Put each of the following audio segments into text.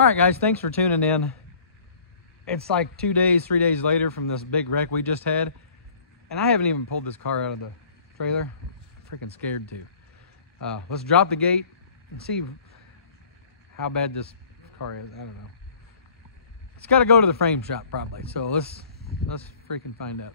All right, guys, thanks for tuning in. It's like 2 days, 3 days later from this big wreck we just had, and I haven't even pulled this car out of the trailer. I'm freaking scared to. Let's drop the gate and see how bad this car is. I don't know. It's got to go to the frame shop probably, so let's freaking find out.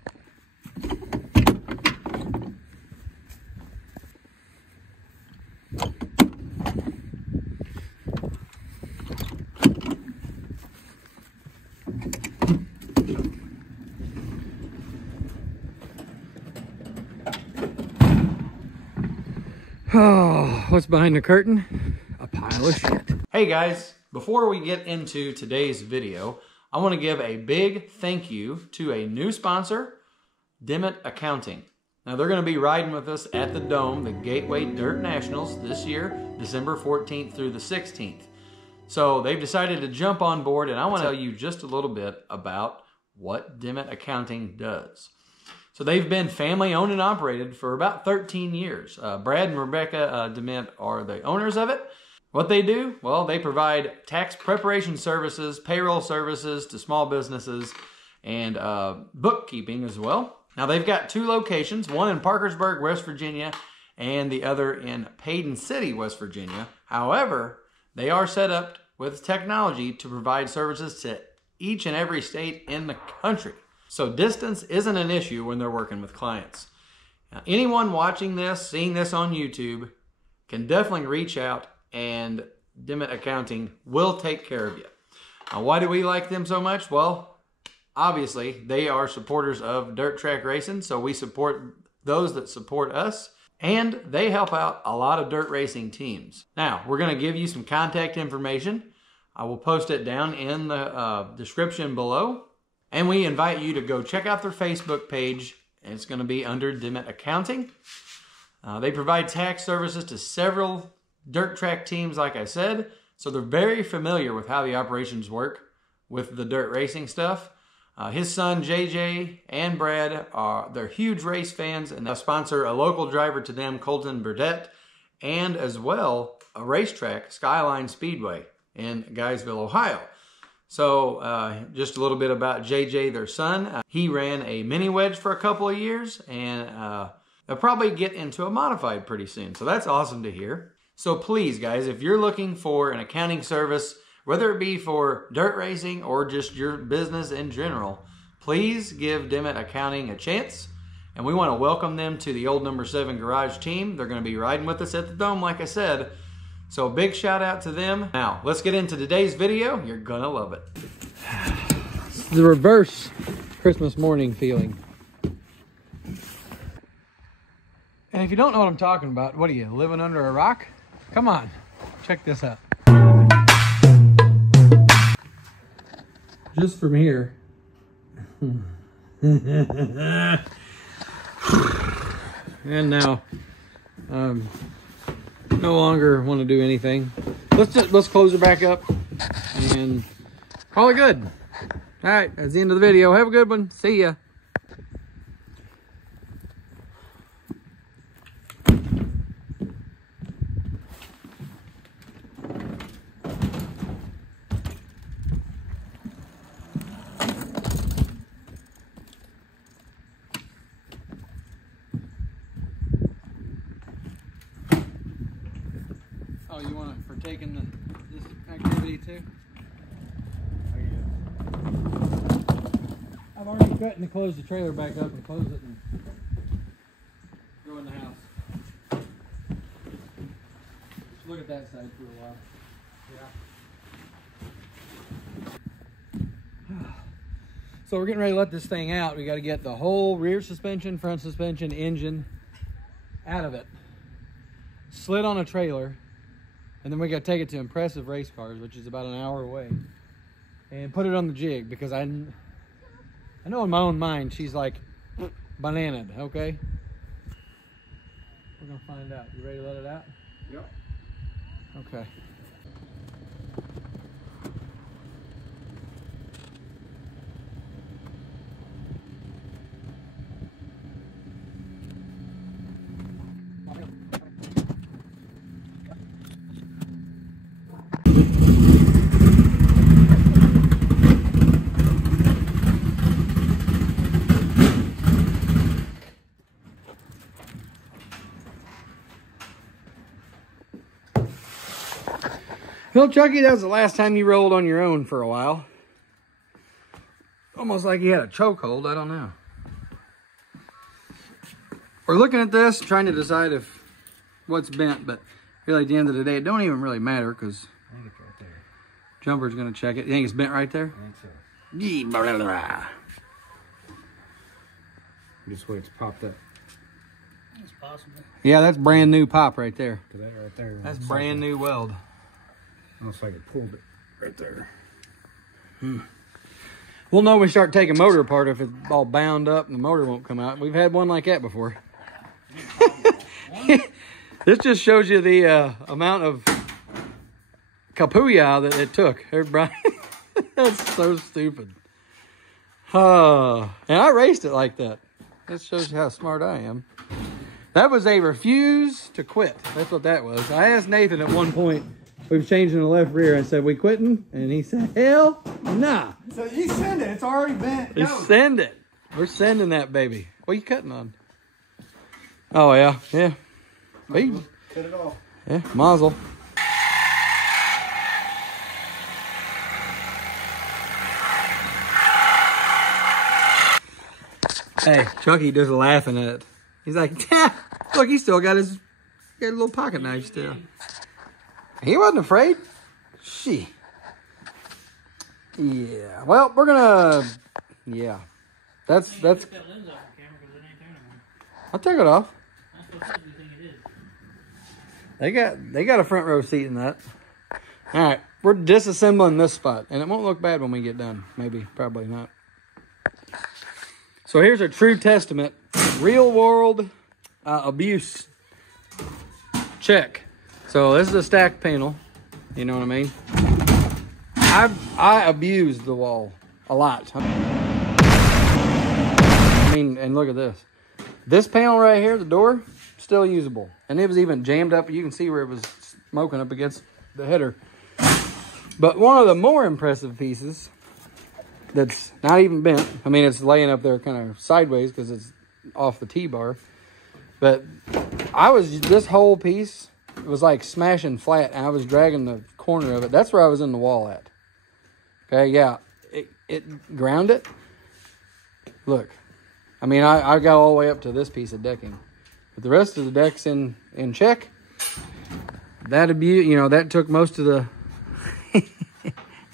Oh, what's behind the curtain? A pile of shit. Hey guys, before we get into today's video, I want to give a big thank you to a new sponsor, DMI Accounting. Now they're going to be riding with us at the Dome, the Gateway Dirt Nationals this year, December 14th through the 16th. So they've decided to jump on board, and I want to tell you just a little bit about what DMI Accounting does. So they've been family owned and operated for about 13 years. Brad and Rebecca DeMint are the owners of it. What they do? Well, they provide tax preparation services, payroll services to small businesses, and bookkeeping as well. Now they've got 2 locations, one in Parkersburg, West Virginia, and the other in Paden City, West Virginia. However, they are set up with technology to provide services to each and every state in the country. So distance isn't an issue when they're working with clients. Now, anyone watching this, seeing this on YouTube, can definitely reach out, and DMI Accounting will take care of you. Now, why do we like them so much? Well, obviously, they are supporters of dirt track racing, so we support those that support us, and they help out a lot of dirt racing teams. Now, we're going to give you some contact information. I will post it down in the description below. And we invite you to go check out their Facebook page. It's going to be under DMI Accounting. They provide tax services to several dirt track teams, like I said. So they're very familiar with how the operations work with the dirt racing stuff. His son, JJ, and Brad, they're huge race fans, and they sponsor a local driver to them, Colton Burdett, and as well, a racetrack, Skyline Speedway in Guysville, Ohio. So just a little bit about JJ, their son. He ran a mini wedge for a couple of years, and they'll probably get into a modified pretty soon. So that's awesome to hear. So please, guys, if you're looking for an accounting service, whether it be for dirt racing or just your business in general, please give DMI Accounting a chance. And we want to welcome them to the old number 7 garage team. They're going to be riding with us at the Dome, like I said. So big shout out to them. Now, let's get into today's video. You're gonna love it. It's the reverse Christmas morning feeling. And if you don't know what I'm talking about, what are you, living under a rock? Come on, check this out. Just from here. And now, no longer want to do anything. Let's close her back up and call it good. All right, that's the end of the video. Have a good one. See ya. Oh, you want it for taking this activity too? I've already cut and closed the trailer back up and close it and go in the house. Just look at that side for a while. Yeah. So we're getting ready to let this thing out. We got to get the whole rear suspension, front suspension, engine out of it. Slid on a trailer. And then we got to take it to Impressive Race Cars, which is about an hour away, and put it on the jig, because I know in my own mind she's like bananaed, okay? We're going to find out. You ready to let it out? Yep. Okay. Well, Chucky, that was the last time you rolled on your own for a while. Almost like you had a chokehold, I don't know. We're looking at this, trying to decide if what's bent, but really at the end of the day, it don't even really matter because I think it's right there. Jumper's gonna check it. You think it's bent right there? I think so. Yee, blah, blah, blah. This way it's popped up. It's possible. Yeah, that's brand new pop right there. Cause that right there. That's brand new weld. Looks like it pulled it right there. We'll know when we start taking motor apart if it's all bound up and the motor won't come out. We've had one like that before. This just shows you the amount of kapuya that it took. Everybody, that's so stupid. And I raced it like that. That shows you how smart I am. That was a refuse to quit. That's what that was. I asked Nathan at one point, we was changing the left rear. I said, we quitting? And he said, hell nah. So you send it. It's already bent. You send it. We're sending that baby. What are you cutting on? Oh, yeah. Yeah. Cut it off. Yeah, mazel. Hey, Chucky just laughing at it. He's like, look, he still got a little pocket knife still. He wasn't afraid. She. Yeah. Well, we're gonna. Yeah. That's. I'll take it off. They got a front row seat in that. All right, we're disassembling this spot, and it won't look bad when we get done. Maybe, probably not. So here's a true testament, real world abuse check. So this is a stacked panel. You know what I mean? I abused the wall a lot. I mean, and look at this. This panel right here, the door, still usable. And it was even jammed up. You can see where it was smoking up against the header. But one of the more impressive pieces that's not even bent. I mean, it's laying up there kind of sideways because it's off the T-bar. But this whole piece was like smashing flat. And I was dragging the corner of it. That's where I was in the wall at. Okay, yeah. It ground it. Look. I mean, I got all the way up to this piece of decking. But the rest of the deck's in check. That took most of the...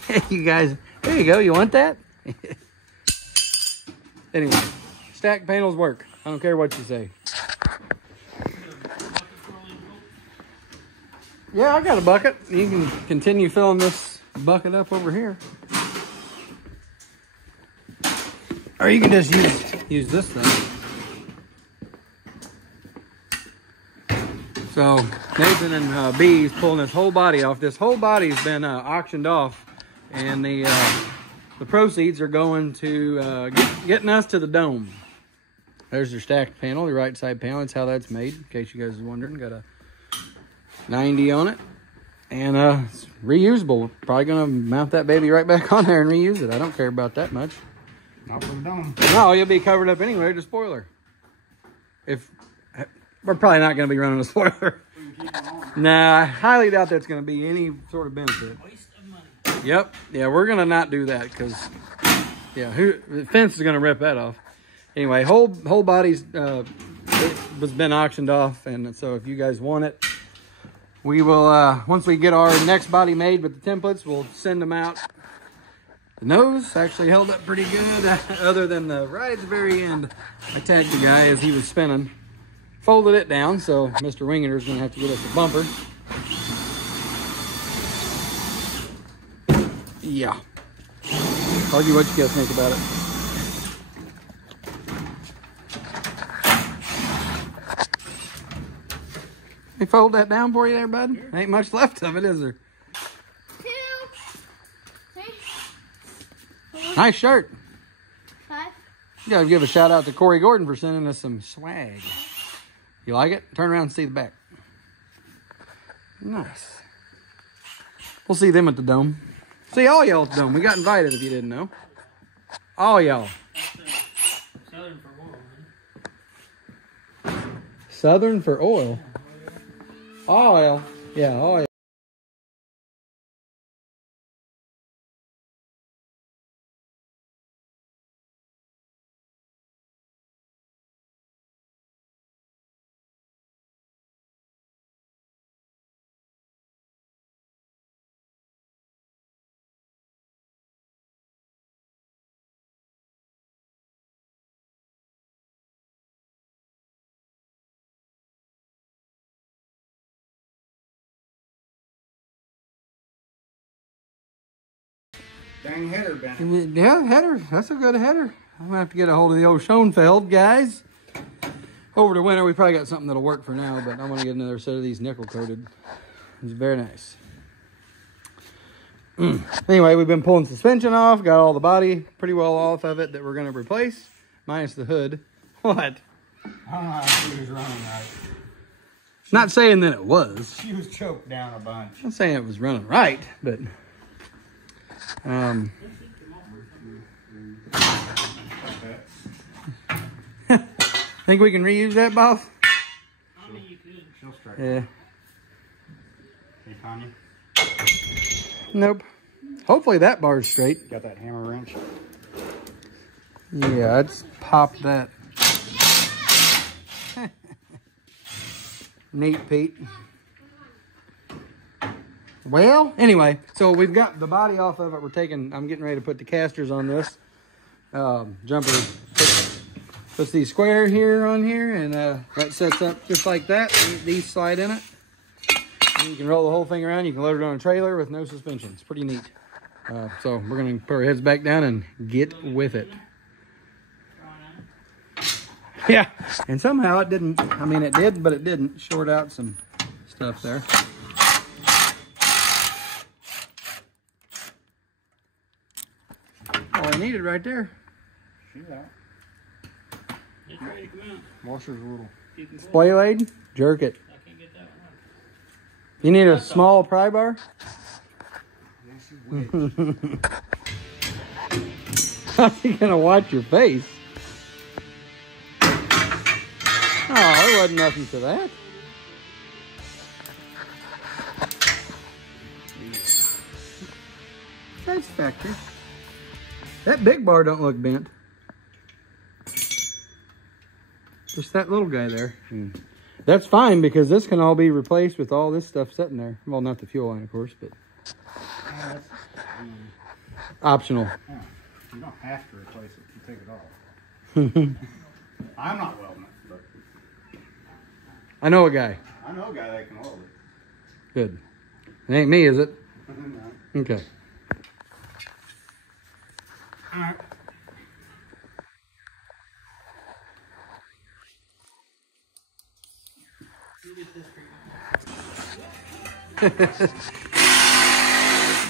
Hey, you guys, there you go. You want that? Anyway, stack panels work. I don't care what you say. Yeah, I got a bucket. You can continue filling this bucket up over here. Or you can just use this thing. So Nathan and B's pulling this whole body off. This whole body's been auctioned off, and the proceeds are going to getting us to the dome. There's your stacked panel, the right side panel. That's how that's made, in case you guys are wondering. Got a 90 on it, and it's reusable. Probably gonna mount that baby right back on there and reuse it. I don't care about that much. Not for the dome. No, you'll be covered up anyway. The spoiler. We're probably not going to be running a spoiler. Nah, I highly doubt that's going to be any sort of benefit. Waste of money. Yep. Yeah, we're going to not do that because, yeah, the fence is going to rip that off. Anyway, whole body's it was been auctioned off, and so if you guys want it, we will, once we get our next body made with the templates, we'll send them out. The nose actually held up pretty good, other than right at the very end. I tagged the guy as he was spinning. Folded it down, so Mr. Winger's gonna have to get us a bumper. Yeah. Argue what you guys think about it. They fold that down for you there, bud? Sure. Ain't much left of it, is there? 2, 3, Nice shirt. 5. You gotta give a shout out to Corey Gordon for sending us some swag. You like it? Turn around and see the back. Nice. We'll see them at the dome. See all y'all at the dome. We got invited if you didn't know. All y'all. Southern for oil. Southern for oil. Oil. Yeah, oil. Dang header bent. Yeah, header. That's a good header. I'm gonna have to get a hold of the old Schoenfeld guys. Over the winter, we probably got something that'll work for now, but I want to get another set of these nickel coated. It's very nice. Anyway, we've been pulling suspension off, got all the body pretty well off of it that we're gonna replace, minus the hood. What? I don't know how she was running right. Not saying that it was. She was choked down a bunch. I'm not saying it was running right, but think we can reuse that, boss? I mean, you could. She'll strike. Yeah. Hey, Tanya. Nope. Hopefully that bar's straight. Got that hammer wrench? Yeah, I'd pop that. Neat, Pete. Well, anyway, so we've got the body off of it. I'm getting ready to put the casters on this. Jumper puts these square here on here, and that sets up just like that. These slide in it. And you can roll the whole thing around. You can load it on a trailer with no suspension. It's pretty neat. So we're going to put our heads back down and get with it. Yeah, and somehow it didn't, I mean it did, but it didn't short out some stuff there. All I needed right there. She's out. It's ready to come out. Washer's a little. You can Splay blade, jerk it. I can't get that one. You need a small pry bar? Yeah, she's weird. How you gonna watch your face? Oh, there wasn't nothing to that. That's factory. That big bar don't look bent. Just that little guy there. That's fine because this can all be replaced with all this stuff sitting there. Well, not the fuel line, of course, but optional. Yeah, you don't have to replace it. You take it off. I'm not welding it, but I know a guy. I know a guy that can weld it. Good. It ain't me, is it? No. Okay. All right.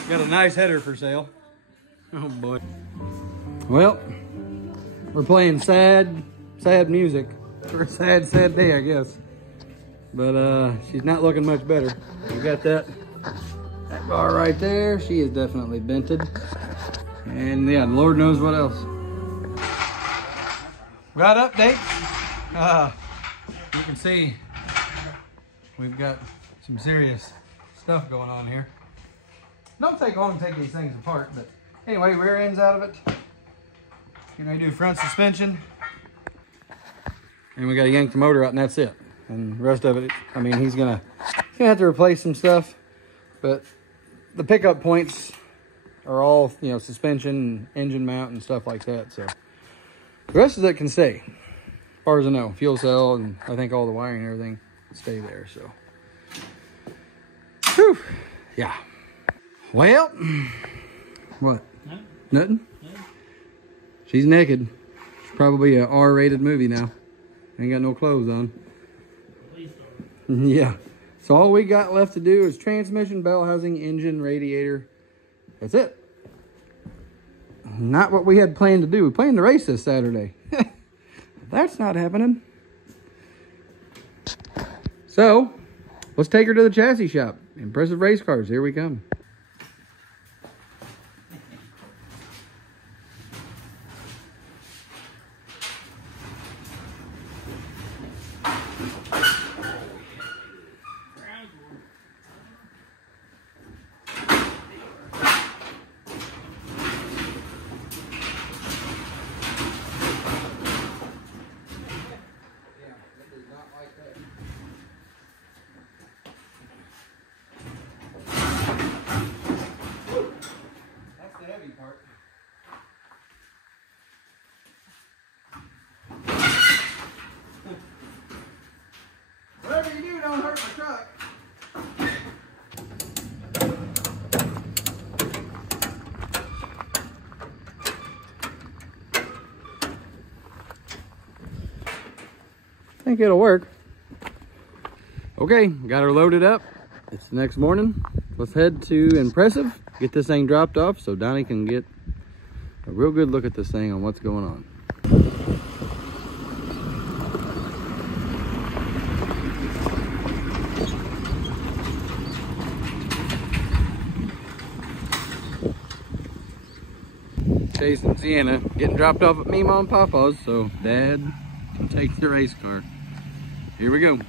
Got a nice header for sale. Oh boy. Well, we're playing sad music for a sad day, I guess. But she's not looking much better. We got that bar right there. She is definitely bented. And yeah, Lord knows what else. Got update. You can see we've got some serious stuff going on here. Don't take long to take these things apart, but anyway, rear end's out of it. Gonna do front suspension. And we gotta yank the motor out and that's it. And the rest of it, I mean, he's gonna have to replace some stuff, but the pickup points are all, you know, suspension, engine mount and stuff like that. So the rest of it can stay, as far as I know. Fuel cell and I think all the wiring and everything stay there, so. Whew. Yeah. Well, what? No. Nothing? No. She's naked. It's probably a R-rated movie now. Ain't got no clothes on. Please don't. Yeah. So all we got left to do is transmission, bell housing, engine, radiator. That's it. Not what we had planned to do. We planned to race this Saturday. That's not happening. So, let's take her to the chassis shop. Impressive race cars. Here we come. think it'll work. Okay, got her loaded up. It's the next morning. Let's head to Impressive, get this thing dropped off so Donnie can get a real good look at this thing on what's going on. Chase and Sienna getting dropped off at Mima and Papa's so Dad can take the race car. Here we go.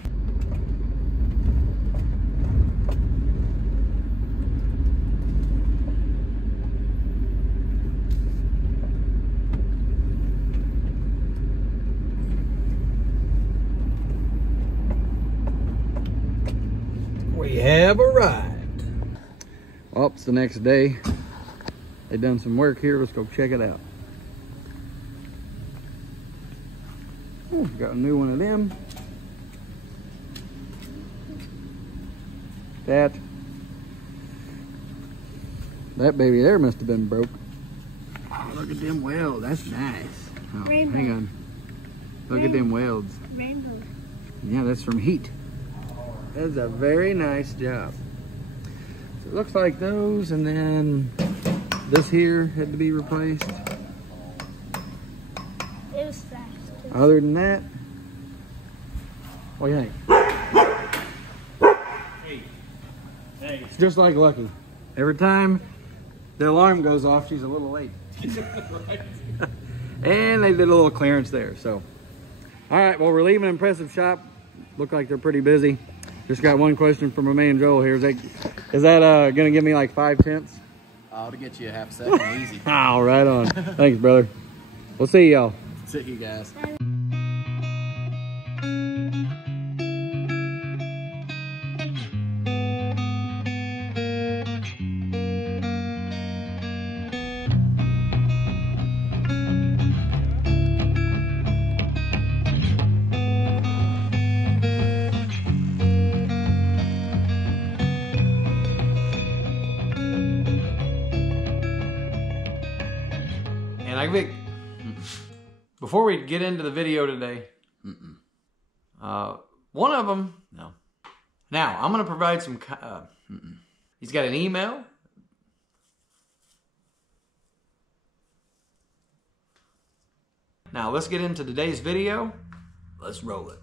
We have arrived. Well, it's the next day. They done some work here. Let's go check it out. Oh, got a new one of them. That baby there must have been broke. Oh, look at them welds. That's nice. Oh, Rainbow. hang on. Look at them welds. Rainbow. Yeah, that's from heat. That's a very nice job. So it looks like those, and then this here had to be replaced. It was fast. Other than that, what do you think? Hey. It's just like Lucky. Every time the alarm goes off, she's a little late. And they did a little clearance there, so. All right, well, we're leaving Impressive shop. Look like they're pretty busy. Just got one question from my man Joel here. Is that gonna give me like 5/10? Oh, to get you a half a second, easy. Oh, right on. Thanks, brother. We'll see y'all. See you guys. And before we get into the video today, one of them, no. Now, I'm going to provide some, he's got an email. Now, let's get into today's video. Let's roll it.